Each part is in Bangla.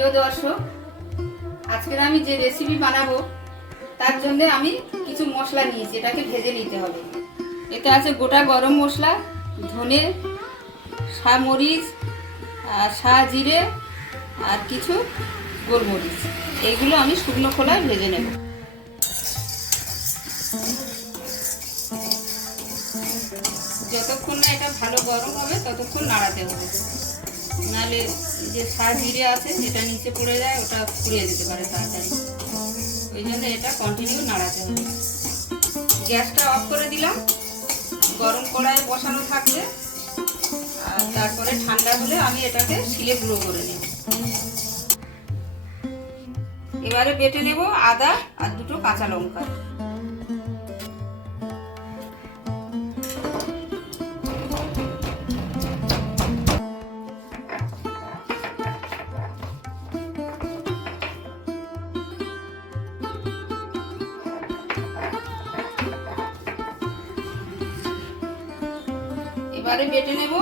প্রিয় দর্শক, আজকের আমি যে রেসিপি বানাবো, তার জন্য আমি কিছু মশলা নিয়েছি, এটাকে ভেজে নিতে হবে। এতে আছে গোটা গরম মশলা, ধনে মরিচ আর সা জিরে আর কিছু গোলমরিচ। এইগুলো আমি শুকনো খোলায় ভেজে নেব। যতক্ষণ না এটা ভালো গরম হবে, ততক্ষণ নাড়াতে হবে। নাহলে যে সা জিরে আছে, যেটা নিচে পড়ে যায়, ওটা পুড়িয়ে দিতে পারে তাড়াতাড়ি। ওই জন্য এটা কন্টিনিউ নাড়াতে হবে। গ্যাসটা অফ করে দিলাম। গরম কড়াই বসানো থাকবে আর তারপরে ঠান্ডা হলে আমি এটাকে শিলে গুঁড়ো করে নেব। এবারে বেটে নেব আদা আর দুটো কাঁচা লঙ্কা। এবারে বেটে নেব।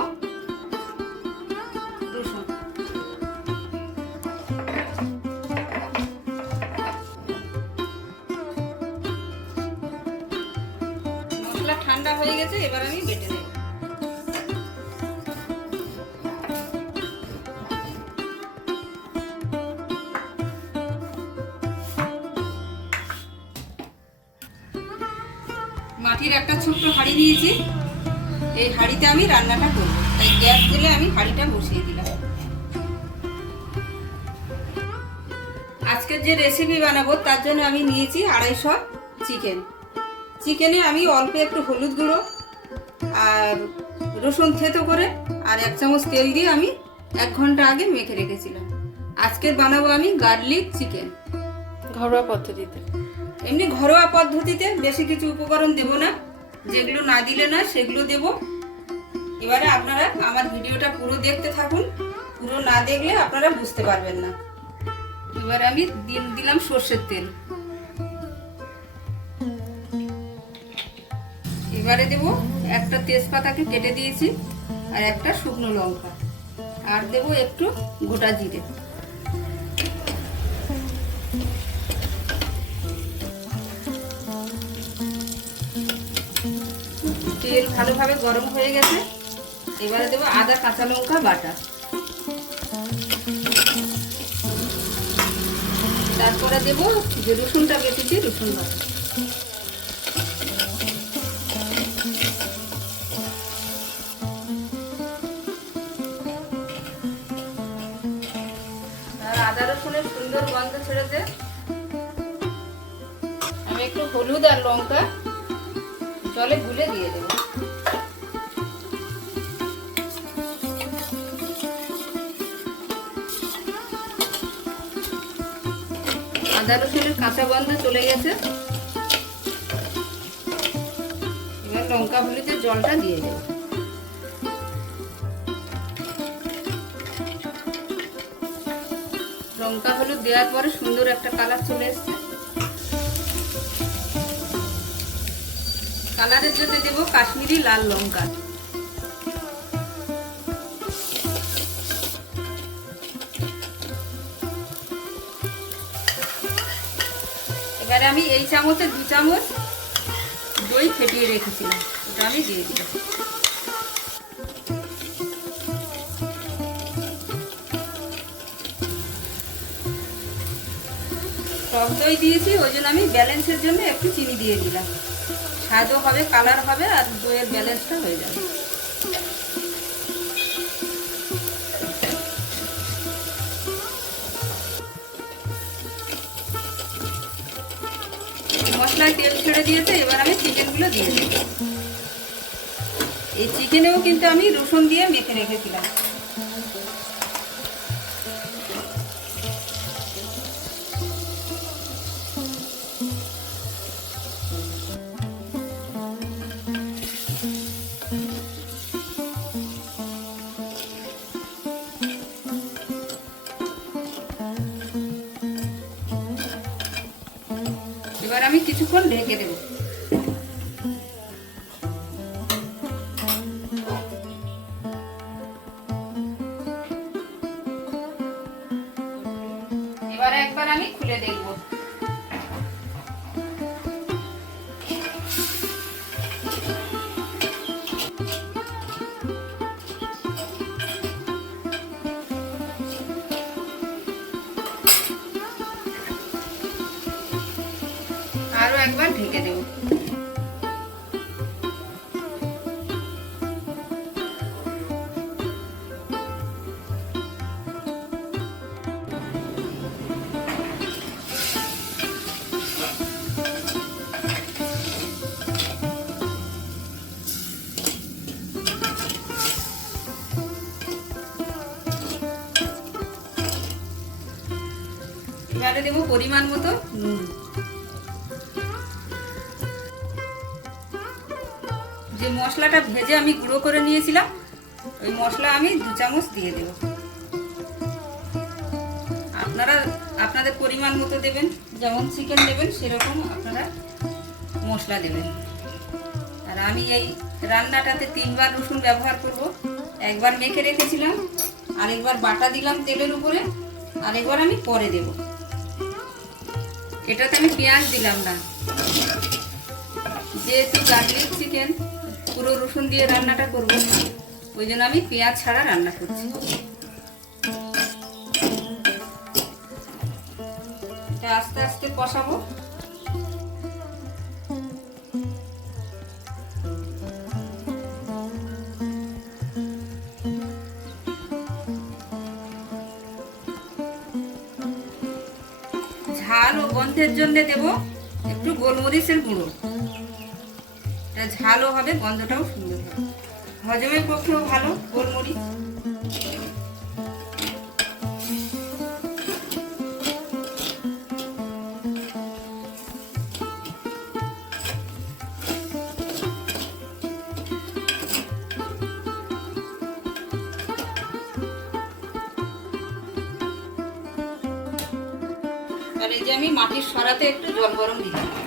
রসুন ঠান্ডা হয়ে গেছে, এবার আমি বেটে নেব। মাটির একটা ছোট্ট হাঁড়ি নিয়েছি। এই হাঁড়িতে আমি রান্নাটা করব। তাই গ্যাস দিলে আমি হাঁড়িটা বসিয়ে দিলাম। আজকের যে রেসিপি বানাবো তার জন্য আমি নিয়েছি আড়াইশো চিকেন চিকেনে আমি অল্প একটু হলুদ গুঁড়ো আর রসুন থেতো করে আর এক চামচ তেল দিয়ে আমি এক ঘণ্টা আগে মেখে রেখেছিলাম। আজকের বানাবো আমি গার্লিক চিকেন ঘরোয়া পদ্ধতিতে। এমনি ঘরোয়া পদ্ধতিতে বেশি কিছু উপকরণ দেব না। যেগুলো না দিলে না সেগুলো দেব। এবারে আপনারা আমার ভিডিওটা পুরো দেখতে থাকুন। পুরো না দেখলে আপনারা বুঝতে পারবেন না। এবারে আমি দিলাম সর্ষের তেল। এবারে দেব একটা তেজপাতাকে কেটে দিয়েছি আর একটা শুকনো লঙ্কা। আর দেব একটু গোটা জিরে। তেল ভালোভাবে গরম হয়ে গেছে। এবারে দেবো আদা, কাঁচা লঙ্কা, বাটা। তারপরে দেবো যে রসুনটা বেটেছি, রসুন বাটা। আদা রসুনের সুন্দর গন্ধ আমি একটু হলুদ আর লঙ্কা জলে গুলে দিয়ে দেবো। আদা রসুনের কাঁচা গন্ধ চলে গেছে। এবার লঙ্কা হলুদের জলটা দিয়ে দেবো। লঙ্কা হলুদ দেওয়ার পরে সুন্দর একটা কালার চলে এসছে। কালারের জন্য দেবো কাশ্মীরি লাল লঙ্কা। এবারে আমি এই চামচে দু চামচ দই ফেটিয়ে রেখেছিলাম। ওটা আমি দিয়ে দিলাম। টক দই দিয়েছি, ওই জন্য আমি ব্যালেন্সের জন্য একটু চিনি দিয়ে দিলাম। স্বাদও হবে, কালার হবে, আর দইয়ের ব্যালেন্সটা হয়ে যাবে। মশলায় তেল ছেড়ে দিয়েছে, এবার আমি চিকেনগুলো দিয়ে দেবো। এই চিকেনেও কিন্তু আমি রসুন দিয়ে মেখে রেখেছিলাম। এবার আমি কিছুক্ষণ ঢেকে দেব। এবার একবার আমি খুলে দেখব। আরও একবার ঢেকে দেবো। দেবো পরিমাণ মতো নুন। মশলাটা ভেজে আমি গুঁড়ো করে নিয়েছিলাম। ওই মশলা আমি দু চামচ দিয়ে দেব। আপনারা, আপনাদের পরিমাণ মতো দেবেন। যেমন চিকেন দেবেন, সেরকম আপনারা মশলা দেবেন। আর আমি এই রান্নাটাতে তিনবার রসুন ব্যবহার করব। একবার মেখে রেখেছিলাম, আরেকবার বাটা দিলাম তেলের উপরে, আরেকবার আমি পরে দেব। এটাতে আমি পেঁয়াজ দিলাম না। যেহেতু গার্লিক চিকেন পুরো রসুন দিয়ে রান্নাটা করব। ওই জন্য আমি পেঁয়াজ ছাড়া রান্না করছি। এটা আস্তে আস্তে কষাবো। ঝাল ও গন্ধের জন্য দেব একটু গোলমরিচের গুঁড়ো। এটা ঝালও হবে, গন্ধটাও সুন্দর হবে। হজমের পক্ষেও ভালো, গোলমরিচ। আর এই যে আমি মাটির সরাতে একটু জল গরম দিলাম।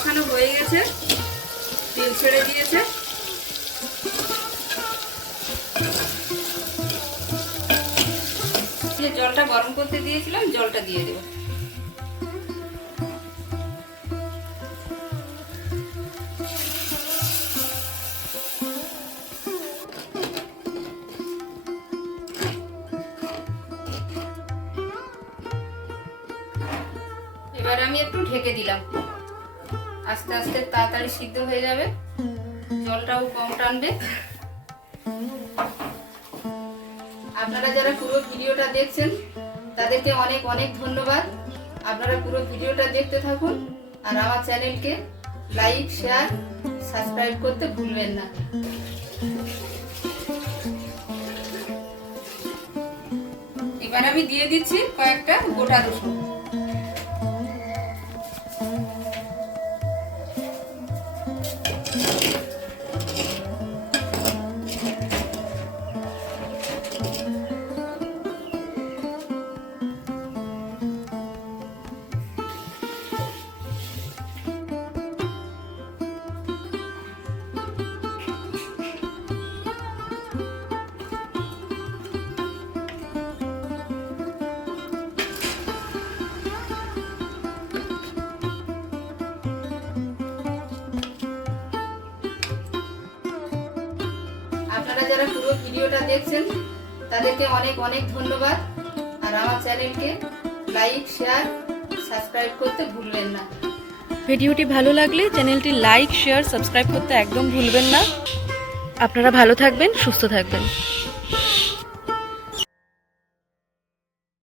কষানো হয়ে গেছে। তেল ছেড়ে দিয়েছে। জলটা গরম করতে দিয়েছিলাম, জলটা দিয়ে দেবো। এবার আমি একটু ঢেকে দিলাম। আস্তে আস্তে তাড়াতাড়ি সিদ্ধ হয়ে যাবে। জলটাও কম টানবে। আপনারা যারা পুরো ভিডিওটা দেখছেন, তাদেরকে অনেক অনেক ধন্যবাদ। আপনারা পুরো ভিডিওটা দেখতে থাকুন আর আমার চ্যানেলকে লাইক, শেয়ার, সাবস্ক্রাইব করতে ভুলবেন না। এবার আমি দিয়ে দিচ্ছি কয়েকটা গোটা রসুন। আপনারা যারা পুরো ভিডিওটা দেখছেন, তাদেরকে অনেক অনেক ধন্যবাদ। আর আমার চ্যানেলকে লাইক, শেয়ার, সাবস্ক্রাইব করতে ভুলবেন না। ভিডিওটি ভালো লাগলে চ্যানেলটি লাইক, শেয়ার, সাবস্ক্রাইব করতে একদম ভুলবেন না। আপনারা ভালো থাকবেন, সুস্থ থাকবেন।